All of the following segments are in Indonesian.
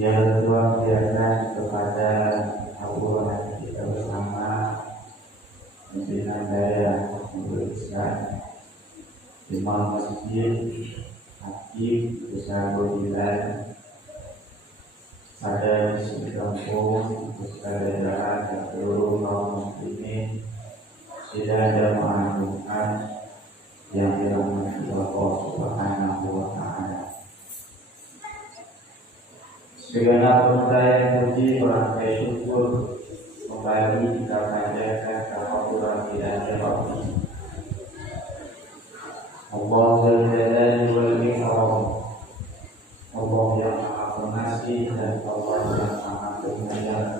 Yang luar biasa kepada Al-Quran kita bersama pimpinan daerah Islam imam masjid, hakim, besar bodilan, ada di kampung, besar daerah dan seluruh kaum muslimin tidak ada mengandungkan yang dirahmati Allah Subhanahu wa Ta'ala. Segala puja yang puji merangkai syukur kembali kita panjatkan kepada tidak Rabbi Allah Jalali wal Ikram, Allah yang Maha Pengasih dan Allah yang Maha Penyayang.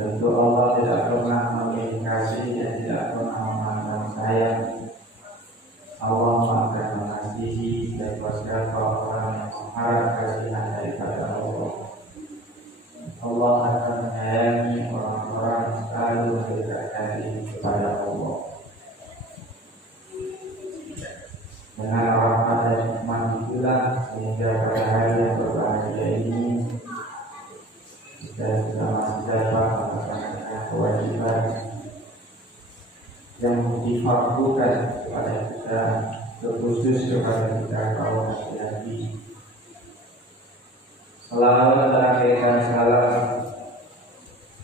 Tentu Allah tidak pernah memiliki kasih dan tidak pernah memandang sayang. Allah akan mengasihi dan siapa orang yang mengharap kasihan daripada Allah. Allah akan menyayangi orang-orang yang selalu mendekatkan diri kepada Allah. Dengan rahmat dan hikmah itulah sehingga pada hari yang berbahagia ini kita masih dapat melaksanakan kewajiban yang difardukan kepada kita, terkhusus kepada kita kaum laki-laki. Selalu terakhirkan salam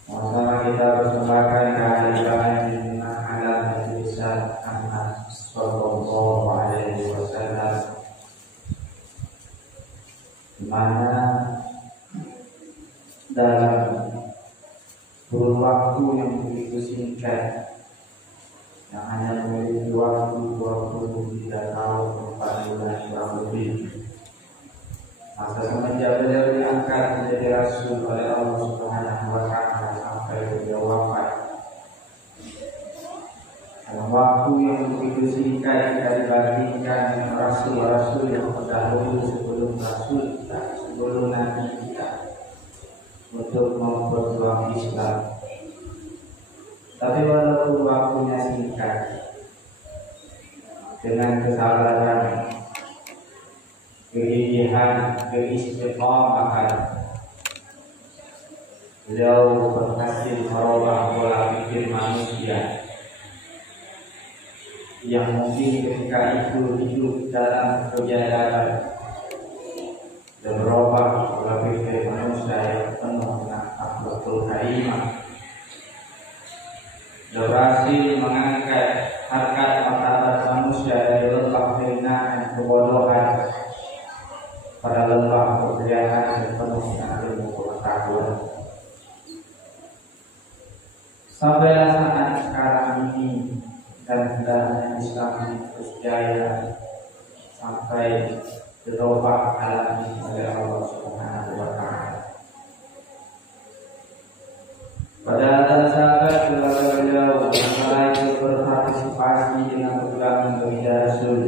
sama kita persembahkan kehadiran di tengah alam Indonesia Muhammad Sallallahu Alaihi Wasallam, di mana dalam kurun waktu yang begitu singkat, yang hanya memiliki waktu 23 tahun 4 bulan kurang lebih, masa semenjak beliau diangkat menjadi Rasul oleh Allah Subhanahu wa Ta'ala sampai beliau wafat. Dalam waktu yang begitu singkat jika dibandingkan dengan Rasul-Rasul yang terdahulu sebelum Rasul kita, sebelum Nabi kita, untuk memperjuangkan Islam. Tapi walaupun waktunya singkat, dengan kesabaran, kegigihan, keistiqomahan, beliau berhasil merubah pola pikir manusia yang mungkin ketika itu hidup dalam kejahatan dan merubah pola pikir manusia yang penuh dengan akhlakul karimah, berhasil mengangkat harkat martabat manusia dari lembah kehinaan kebodohan pada lembah kemuliaan dan penuh dengan ilmu pengetahuan. Sampailah saat sekarang ini dan hendaknya Islam terus jaya sampai dirubah alam ini oleh Allah Subhanahu wa Ta'ala. Pada sahabat keluarga beliau yang itu berpartisipasi dengan perjuangan bagi Rasul,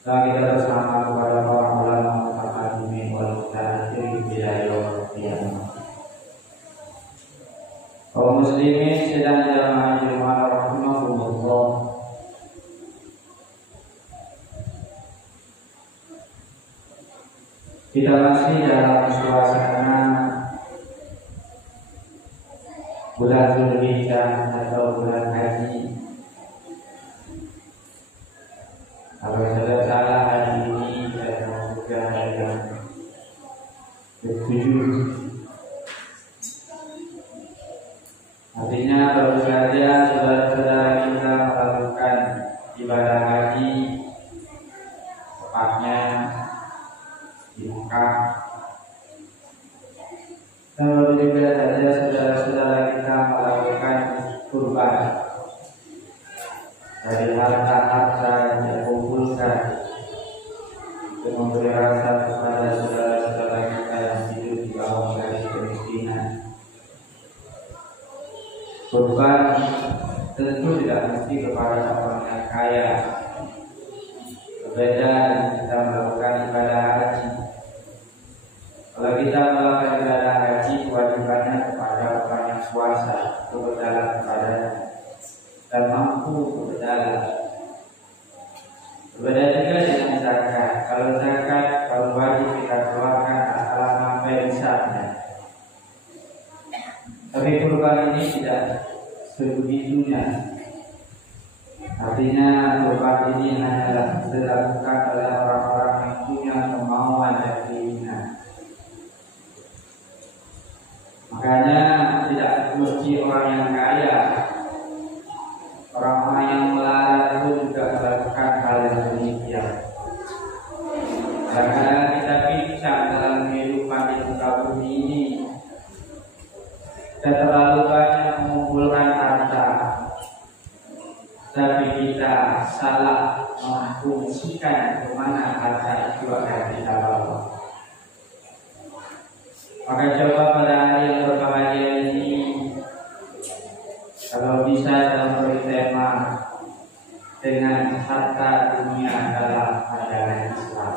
dan kita bersama kepada para ulama mutaqaddimin wal mutaakhirin ila yaumil qiyamah. Kaum muslimin sedang jamaah Jumat rahimahumullah. Kita masih dalam suasana bulan Zulhijjah atau bulan haji. Kalau tidak salah hari ini saya membuka hari yang ke-7. Artinya baru saja saudara-saudara kita melakukan ibadah haji, tepatnya di Mekah. Dan baru juga saja saudara-saudara kita melakukan kurban dari harta-harta yang dikumpulkan untuk memberi rasa kepada saudara-saudara kita yang hidup di bawah garis kemiskinan. Kurban tentu tidak mesti kepada orang yang kaya. Berbeda dengan kita melakukan ibadah haji. Kalau kita melakukan ibadah haji, kewajibannya kepada orang yang puasa untuk berjalan kepadanya dan mampu untuk berjalan. Berbeda juga dengan zakat. Kalau zakat, kalau wajib kita keluarkan asal sampai nisabnya. Tapi kurban ini tidak sebegitunya. Artinya tobat ini hanyalah dilakukan oleh orang-orang yang punya kemauan dan keinginan. Makanya tidak mesti orang yang kaya, orang-orang yang melarat itu juga melakukan hal yang demikian. Kadang-kadang kita bincang dalam kehidupan di muka bumi ini, kita terlalu banyak mengumpulkan harta, tapi kita salah memfungsikan kemana harta itu akan kita bawa. Maka coba pada hari yang berbahagia ini, kalau bisa dalam beri tema dengan harta dunia dalam ajaran Islam.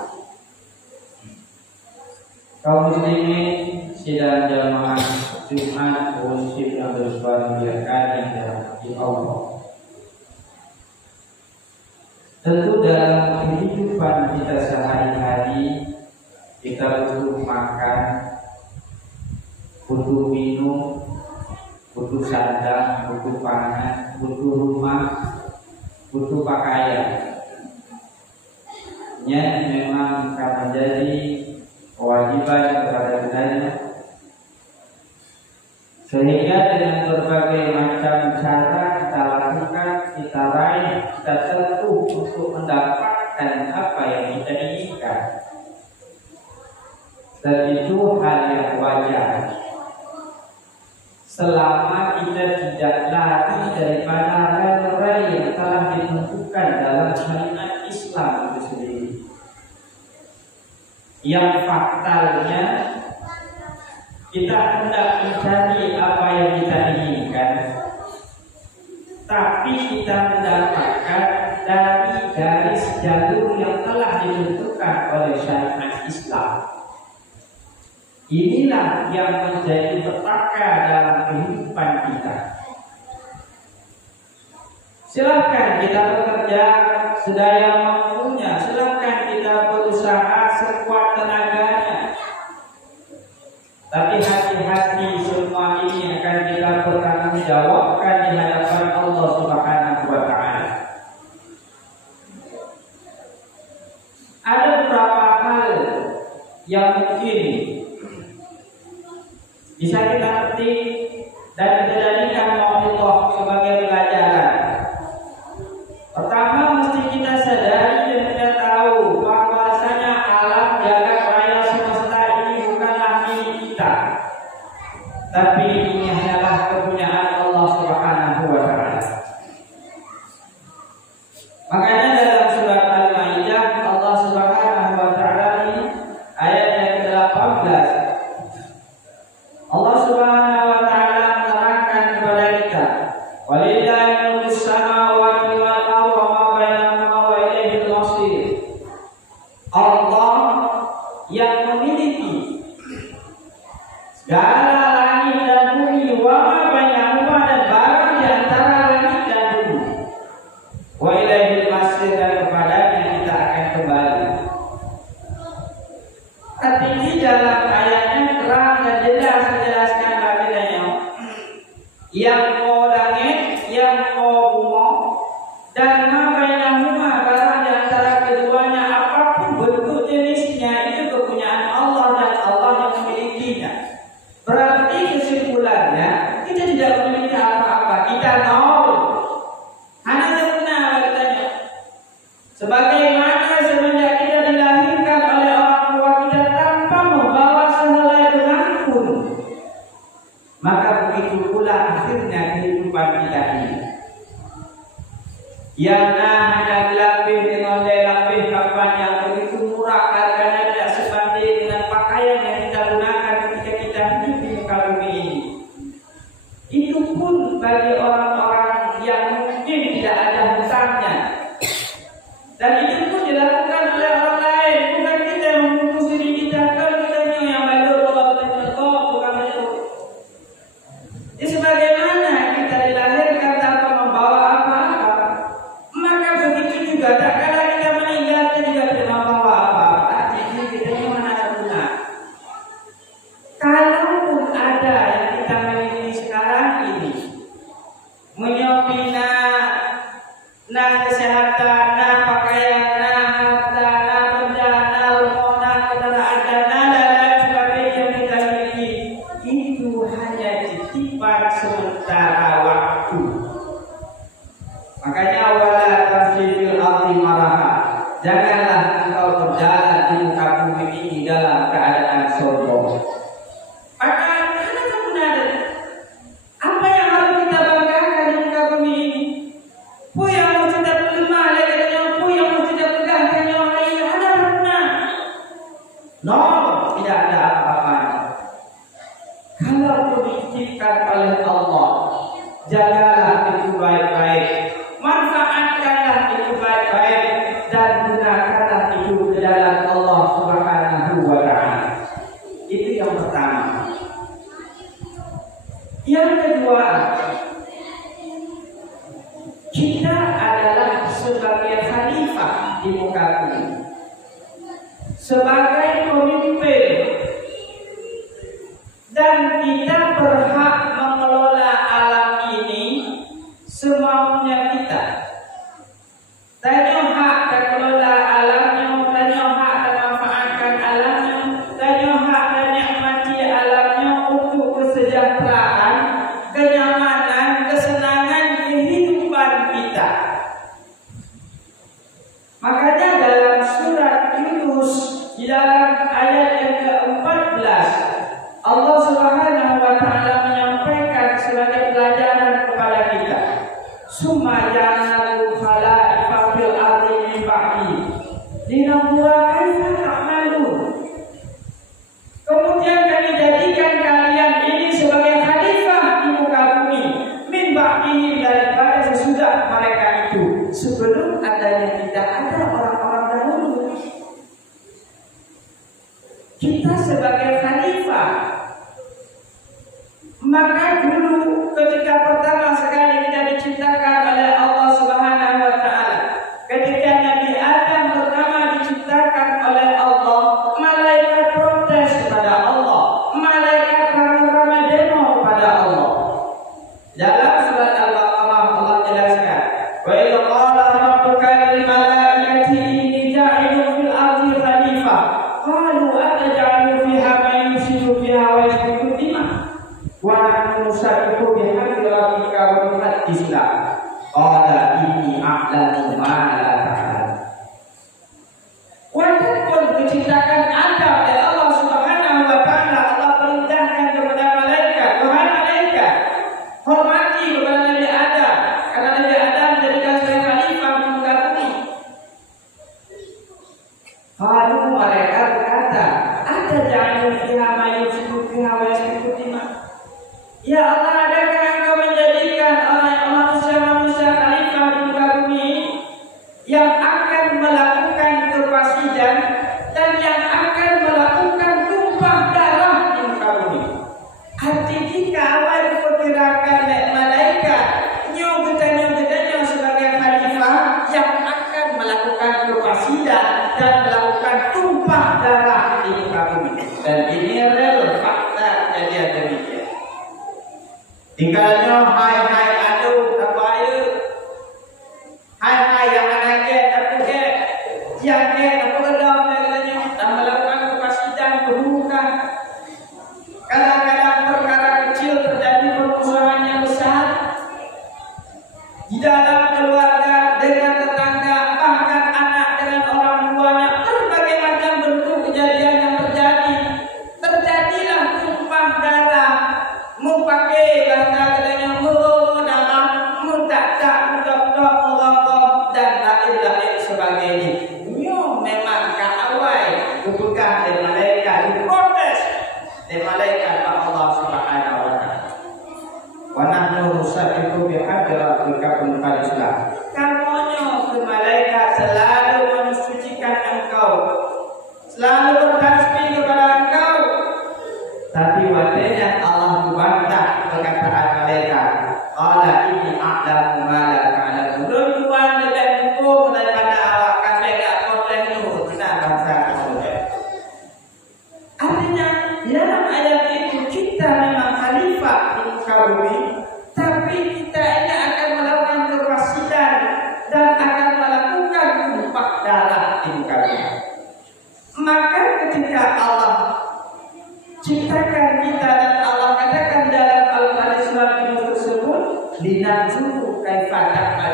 Kaum muslimin sidang jamaah Jumat Muslim yang berbahagia yang dirahmati Allah. Tentu dalam kehidupan kita sehari-hari kita butuh makan, butuh minum, butuh sandang, butuh pangan, butuh rumah, butuh pakaian. Memang akan menjadi kewajiban kepada kita, sehingga dengan berbagai macam cara kita lakukan, kita raih, kita sentuh untuk mendapatkan apa yang kita inginkan. Dan itu hal yang wajar selama kita tidak lari daripada rel-rel yang telah ditentukan dalam syariat Islam itu sendiri. Yang faktanya kita hendak mencari apa yang kita inginkan, tapi kita mendapatkan dari garis jalur yang telah ditentukan oleh syariat Islam. Inilah yang menjadi petaka dalam kehidupan kita. Silakan kita bekerja sedaya mampunya, silakan kita berusaha sekuat tenaganya. Tapi hati-hati, semua ini akan kita bertanggungjawabkan di hadapan Allah Subhanahu wa Ta'ala. Ada beberapa hal yang mungkin bisa kita petik dan kita jadikan mau'izah sebagai pelajaran. Pertama, mesti kita sadari dan kita tahu bahwasanya alam jagat raya semesta ini bukanlah milik kita, tapi ini adalah kepunyaan Allah Subhanahu wa Ta'ala. Makanya dalam surat Al-Maidah Allah Subhanahu wa Ta'ala ini ayat yang ke-18, Allah Subhanahu wa Ta'ala menerangkan kepada kita, walillahi mulkus samawati wal ardi wa ma bainahuma wa ilaihil masir. Allah yang memiliki segala langit dan bumi, wa ma bainahuma, dan barang di antara langit dan bumi, wa ilaihil masir, dan kepadanya kita akan kembali. Artinya dalam ayatnya terang dan jelas menjelaskan bahwasanya yang mau langit, yang mau bumi, dan ma bainahuma, barang di antara keduanya apapun bentuk jenisnya itu kepunyaan Allah dan Allah yang memilikinya. Berarti kesimpulannya kita tidak memiliki apa-apa, kita nol. Hanya sempurna katanya. Sebagaimana semenjak kita dilahirkan oleh orang tua kita tanpa membawa sehelai benang pun, maka begitu pula akhirnya kehidupan kita ini. Yang hanya dilapih dengan lapih kapan yang begitu murah harganya tidak sebanding dengan pakaian yang kita gunakan ketika kita hidup di muka bumi ini. Itu pun bagi orang-orang yang mungkin tidak ada hutangnya. Dan itu pun dilakukan oleh orang lain, bukan kita yang membunuh diri kita. Kalau kita yang baik Allah betul, bukan itu. Jadi sebagaimana kita dilahirkan tanpa membawa apa-apa, maka begitu juga tak kala kita meninggal kita juga tidak membawa apa-apa. Jadi kita yang mana ada guna. Kalaupun ada yang kita miliki sekarang ini, menyopina nah kesehatan, nah pakaian, nah harta, nah benda, nah rumah, nah kendaraan, dan lain sebagainya yang kita miliki, itu hanya titipan sementara waktu. Makanya wala tafsiril ardi maraha, janganlah engkau berjalan di muka bumi ini dalam keadaan sombong. Apa yang harus kita banggakan di muka bumi ini? Yang harus kita terima katanya, yang harus kita pegang katanya, ada benar. No, tidak ada apa-apanya. Kalau diciptakan oleh Allah, jagalah itu baik-baik, manfaatkanlah itu baik-baik, dan gunakanlah itu ke dalam Allah Subhanahu wa Ta'ala. Itu yang pertama. Yang kedua, kita adalah sebagai khalifah di muka bumi, sebagai pemimpin, dan kita berhak mengelola alam ini semaunya kita. Tanya hak dan kelola alamnya, tanya hak dan manfaatkan alamnya, tanya hak dan nikmati alamnya untuk kesejahteraan, kenyamanan, kesenangan kehidupan kita. Makanya dalam surat Yunus di dalam ayat yang ke-14, Allah Subhanahu wa Ta'ala menyampaikan sebagai pelajaran kepada kita, summa ja'alnakum khalaifa fil ardi min ba'di linanzura kaifa ta'malun. Kemudian kami jadikan kalian ini sebagai khalifah di muka bumi, min ba'dihim, daripada sesudah mereka itu. Sebelum adanya kita, ada orang-orang dahulu. Kita sebagai khalifah, maka dulu ketika pertama sekali kita diciptakan oleh Allah Subhanahu wa Ta'ala, ketika Nabi Adam pertama diciptakan oleh Allah, malaikat protes kepada Allah, malaikat ramai-ramai demo kepada Allah. Dalam surat Al-Baqarah Allah jelaskan, wa idh qala rabbuka lil malaikati inni ja'ilun fil ardi khalifah qalu ataj'alu fiha man yufsidu fiha wa yasfiku dima wa nahnu nusabbihu bihamdi rabbika wa nuqaddisu lak qala inni a'lamu ma la ta'lamun. Walaupun diciptakan Adam oleh Allah Subhanahu wa Ta'ala, Allah perintahkan kepada malaikat, wahai malaikat, hormati kepada Nabi Adam, karena Nabi Adam dijadikan sebagai khalifah di muka bumi. Lalu mereka berkata, ataj'alu fiha man yufsidu fiha wa yasfiku dima. Ya Allah, adakah Engkau menjadikan manusia-manusia khalifah di muka bumi yang akan melakukan kefasidan dan yang akan melakukan tumpah darah di muka bumi? Arti jika awal diperkirakan malaikat nyong-getanya sebagai khalifah yang akan melakukan kefasidan dan melakukan tumpah darah di muka bumi. Dan ini real fakta kejadian demikian. Tinggalnya hai aduh tak bahaya, hai yang anak aku yang aku kedam katanya, dan melakukan kefasidan, keburukan. Kadang-kadang perkara kecil terjadi permusuhan yang besar di dalam keluarga, dengan tetangga, bahkan anak dengan orang tuanya, berbagai macam bentuk kejadian yang terjadi. Terjadilah tumpah darah, mau pakai bahasa katanya darah, mutak-tak, dan lain-lain sebagainya. Memang awal kebukaan dari malaikat, diprotes dari malaikat Allah Subhanahu wa Ta'ala. Wa nahnu nusabbihu bihamdi rabbika wa nuqaddisu lak. Kamunya ke malaikat selalu mensucikan engkau, selalu bertasbih kepada engkau. Tapi waktunya Allah membantah perkataan malaikat. Qala inni a'lamu ma la ta'lamun. Tuhan lebih hukum daripada awak, kami enggak boleh itu. Benar bahasa Arabnya. Artinya dalam ayat itu kita memang khalifah di muka bumi, tapi kita ini akan melakukan kefasidan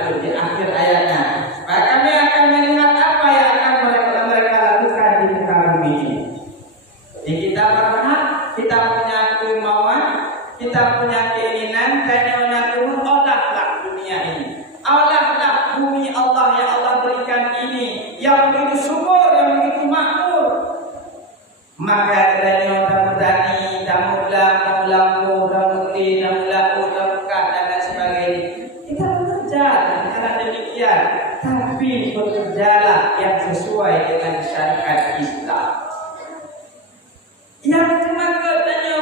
itu di akhir ayatnya. Maka kami akan melihat apa yang akan mereka lakukan di muka bumi ini. Jadi kita berhak, kita punya kemauan, kita punya keinginan, dan olahlah dunia ini, olahlah bumi Allah yang Allah berikan ini, yang begitu subur, yang begitu makmur. Maka adanya tamu tani, tamu lam, tamu lampu, tamu kli, tamu lau, tamu kat dan sebagainya. Kita bekerja karena demikian, tapi bekerjalah yang sesuai dengan syariat Islam. Yang cuma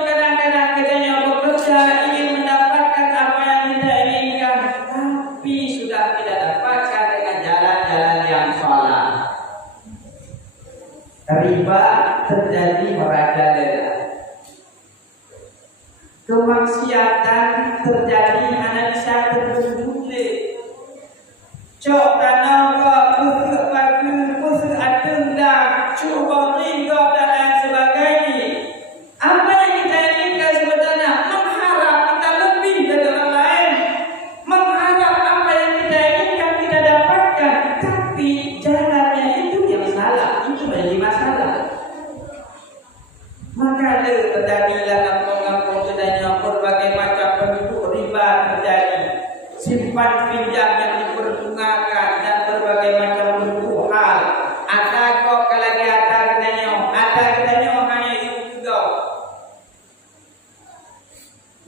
kadang-kadang kita bekerja ingin mendapatkan apa yang kita inginkan, tapi sudah tidak dapatkan dengan jalan-jalan yang salah. Riba terjadi merajalela, kemaksiatan terjadi hanya bisa terjadi. Cok tanah kau pusuk bagi pusuk adenda, cuba ringgau dan lain sebagainya. Apa yang kita inginkan sebenarnya mengharap kita lebih dari orang lain, mengharap apa yang kita inginkan kita dapatkan, tapi jalannya itu yang salah, itu menjadi masalah. Maka terjadilah kampung-kampung kedainya berbagai macam bentuk riba terjadi, simpan pinjam yang diperbungakan dan berbagai macam bentuk hal. Ada kok lagi ada kedainya hanya itu juga.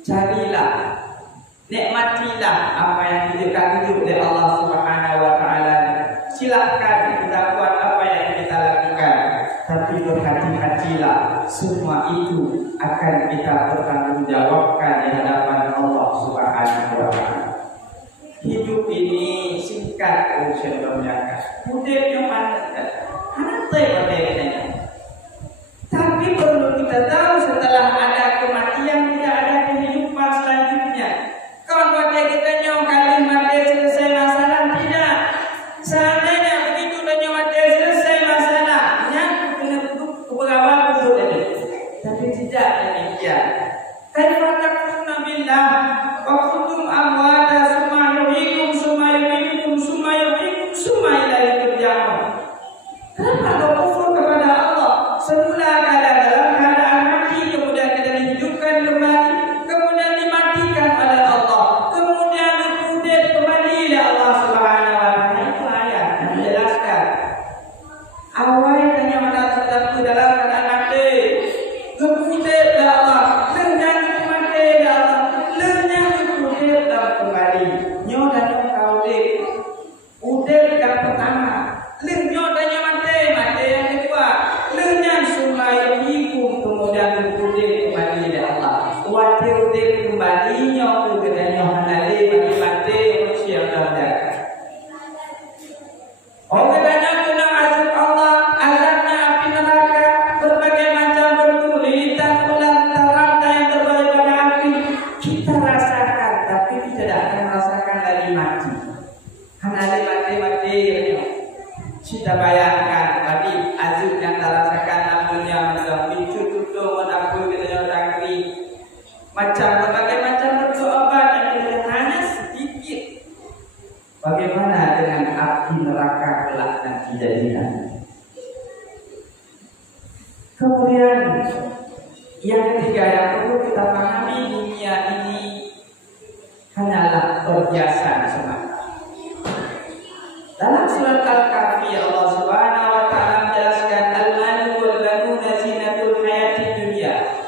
Carilah, nikmatilah apa yang diberikan hidup oleh Allah Subhanahu Wa Taala. Silakan kita buat apa yang kita lakukan, tapi berhati-hatilah, semua itu akan kita bertanggungjawabkan di hadapan Allah Subhanahu Wa Taala. Hidup ini singkat, urusan berjalan. Mudahnya mana? Tapi perlu kita tahu setelah ada kematian tidak ada kehidupan selanjutnya. Kawan pakai kita kali mati selesai masalah tidak. Seandainya begitu dan mati selesai masalahnya kena duduk beberapa waktu tadi. Tapi tidak demikian. Kaifa takfuruna billah wa kuntum amwata summa yuhyikum summa ilaihi turja'un. Kenapa kau kufur kepada Allah? Semula kala dalam keadaan mati, kemudian kita dihidupkan kembali, kemudian dimatikan oleh Allah, kemudian dikudet kembali oleh Allah Subhanahu Wa Taala. Itu ayat yang menjelaskan. Awalnya mana tertentu dalam keadaan mati, kudet oleh Allah, dengan mati oleh Allah, dengan kudet dan kembali. Nyo dan kau dek, udek yang pertama. Lenyo tanya mati yang kedua. Lenyan sumai hikum kemudian berkudir kembali dari Allah. Watir kembali nyo kegedanyo hanale mati manusia dah. Oh kedanya guna azab Allah, azabnya api neraka, berbagai macam bentuk lilitan ular rantai yang terbaik pada api. Kita rasakan, tapi kita tidak akan merasakan lagi mati. Hanale mati. Kita bayangkan tadi azab yang terasakan namunnya macam pintu tutup menakut kita tangri macam berbagai macam bentuk obat yang kita hanya sedikit. Bagaimana dengan api neraka kelak nanti jadinya? Kemudian yang ketiga yang perlu kita pahami, dunia ini hanyalah perhiasan semata. Dalam surat Al-Kahfi Allah Subhanahu Wa Taala menjelaskan al-malu wal banuna zinatul hayatid dunya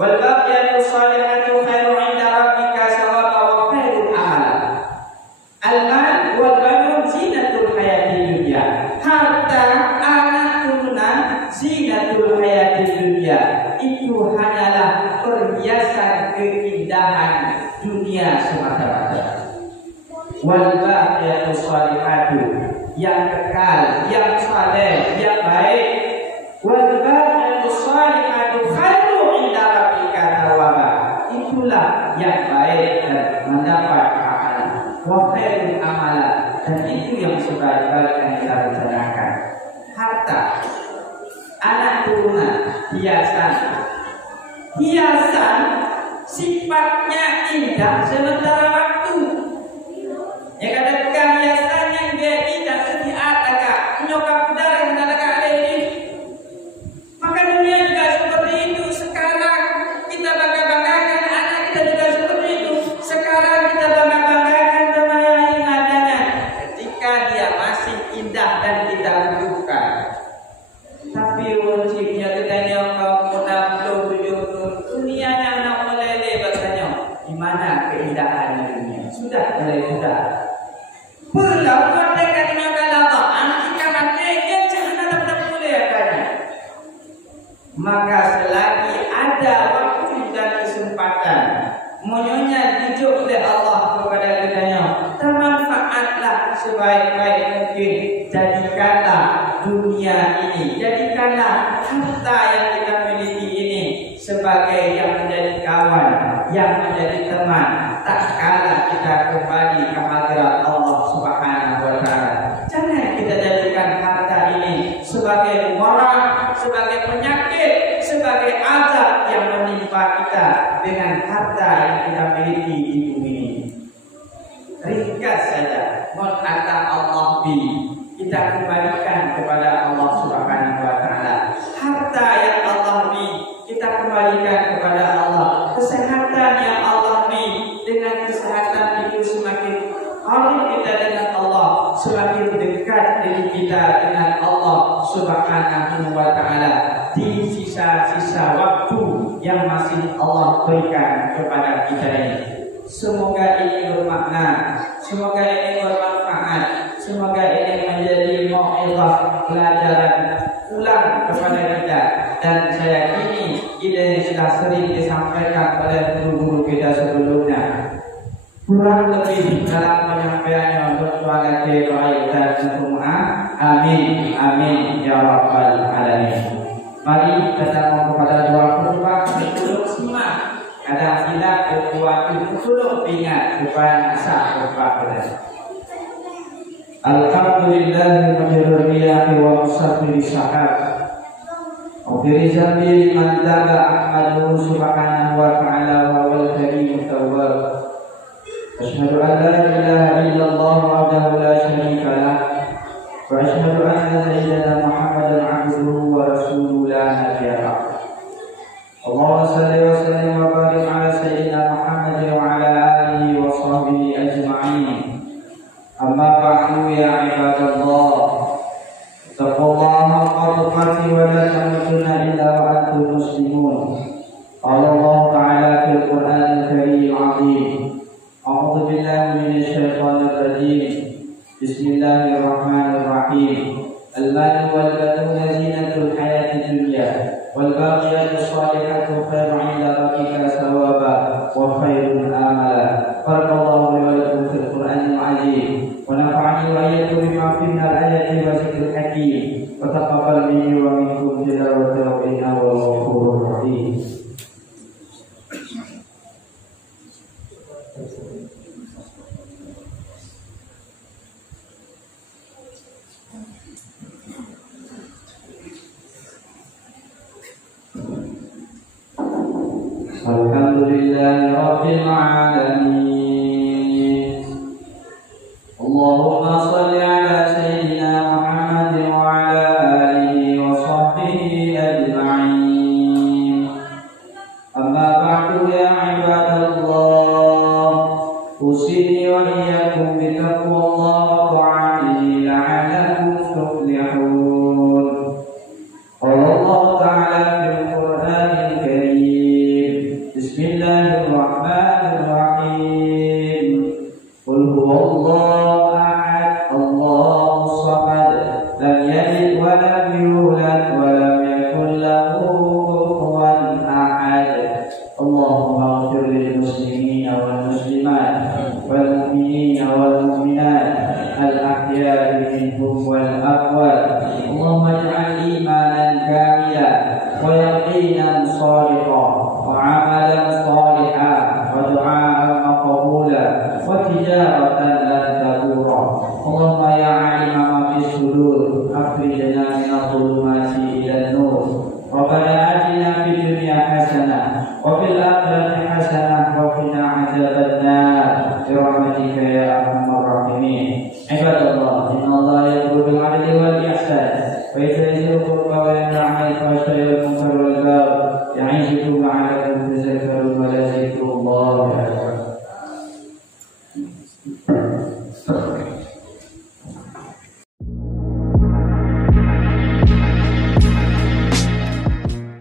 wal baqiyatu shalihatu khairu 'inda rabbika thawaban wa khairun amala. Al-mal wal banun zinatul hayatid dunya. Harta, anak turunan zinatul hayatid dunya. Itu hanyalah perhiasan keindahan dunia semata-mata. Wal baqiyatu shalihatu, yang kekal, yang saleh, yang baik. Wal baqiyatu shalihatu khairu 'inda rabbika thawaba. Itulah yang baik dan mendapat pahala. Wa khairul amala, dan itu yang sebaik-baik yang kita rencanakan. Harta, anak turunan, hiasan. Hiasan sifatnya indah sementara waktu. Ya kadang Maka selagi ada waktu dan kesempatan monyonya ditunjuk oleh Allah kepada kitanya, termanfaatlah sebaik-baik mungkin. Jadikanlah dunia ini, jadikanlah harta yang kita miliki ini sebagai yang menjadi kawan, yang menjadi teman, tak kala kita kembali ke hadirat Allah Subhanahu wa Ta'ala. Jangan kita jadikan harta ini sebagai mudarat, sebagai penyakit, sebagai azab yang menimpa kita dengan harta yang kita miliki di bumi ini. Ringkas saja, mon kata Allah bi, kita kembalikan kepada Allah Subhanahu wa Ta'ala. Harta yang Allah bi, kita kembalikan kepada Allah. Kesehatan yang Allah bi, dengan kesehatan itu semakin harus kita dengan Allah, semakin dekat diri kita dengan Allah Subhanahu wa Ta'ala di sisa-sisa waktu yang masih Allah berikan kepada kita ini. Semoga ini bermakna, semoga ini bermanfaat, semoga ini menjadi mau'izah, pelajaran ulang kepada kita. Dan saya yakini ini sudah sering disampaikan oleh guru-guru kita sebelumnya. Kurang lebih dalam penyampaiannya berdoa baik dan semua. Amin, amin ya rabbal alamin. Mari kita kepada doa kurban untuk simak. Kadang tidak berkuat untuk ingat bukan sah berpahala. Alhamdulillah majruriyah wa musafir sahab. Ofiri zambi liman taga ahmaduhu subhanahu wa ta'ala wa wal karim tawwab. Asyhadu an la ilaha illallah wahdahu la syarika lah. Wa asyhadu anna sayyidana Muhammadan abduhu wa rasuluhu la nabiyya ba'dahu. Allahumma salli wa sallim wa barik ala sayyidina Muhammad wa ala alihi wa sahbihi ajma'in. Amma ba'du ya ibadallah. Taqullaha haqqa tuqatih wa la tamutunna illa wa antum muslimun. Qala Allah ta'ala fil Qur'anil Karim 'azim. A'udzu billahi minasy syaithanir rajim. Bismillahirrahmanirrahim. Al-malu wal banuna zinatul hayatid dunya. والباقيات الصالحات خير عند ربك ثوابا وخير آملا. بارك الله لي ولكم في القرآن العظيم ونفعني وإياكم بما فيه من الآيات والذكر الحكيم وتقبل مني ومنكم تلاوته إنه هو الغفور الرحيم. Alhamdulillahi rabbil alamin. Allahumma shalli ala sayyidina Muhammad wa ala alihi wa sahbihi ajma'in. Amma ba'du ya ibadallah, usini wa iyyakum bi taqwallahi wa ta'atihi la'allakum tuflihun. Qala Allah ta'ala fil Qur'anil Karim. Bismillahirrahmanirrahim. Qul huwallahu ahad, Allahus samad, lam yalid wa lam yulad wa lam yakul lahu kufuwan ahad. Allahumma ighfir lil muslimina wal muslimat wal mu'minina wal mu'minat al ahya'i minhum wal amwat. Allahumma ij'al imanan kamilan wa yaqinan shalihan wa 'amalan shalihan wa du'aan maqbulan wa tijaratan lan tabura. Allahumma ya 'alima ma fis sudur akhrijna min adh-dhulumati ila an-nur. Rabbana atina fid dunya hasanah wa fil akhirati hasanah wa qina 'adzabannar bi rahmatika ya arhamar rahimin. Ibadallah, innallaha ya'muru bil 'adli wal ihsan wa ya'muru bil qurba wa yanha 'anil fahsya'i wal munkari wal baghi ya'izukum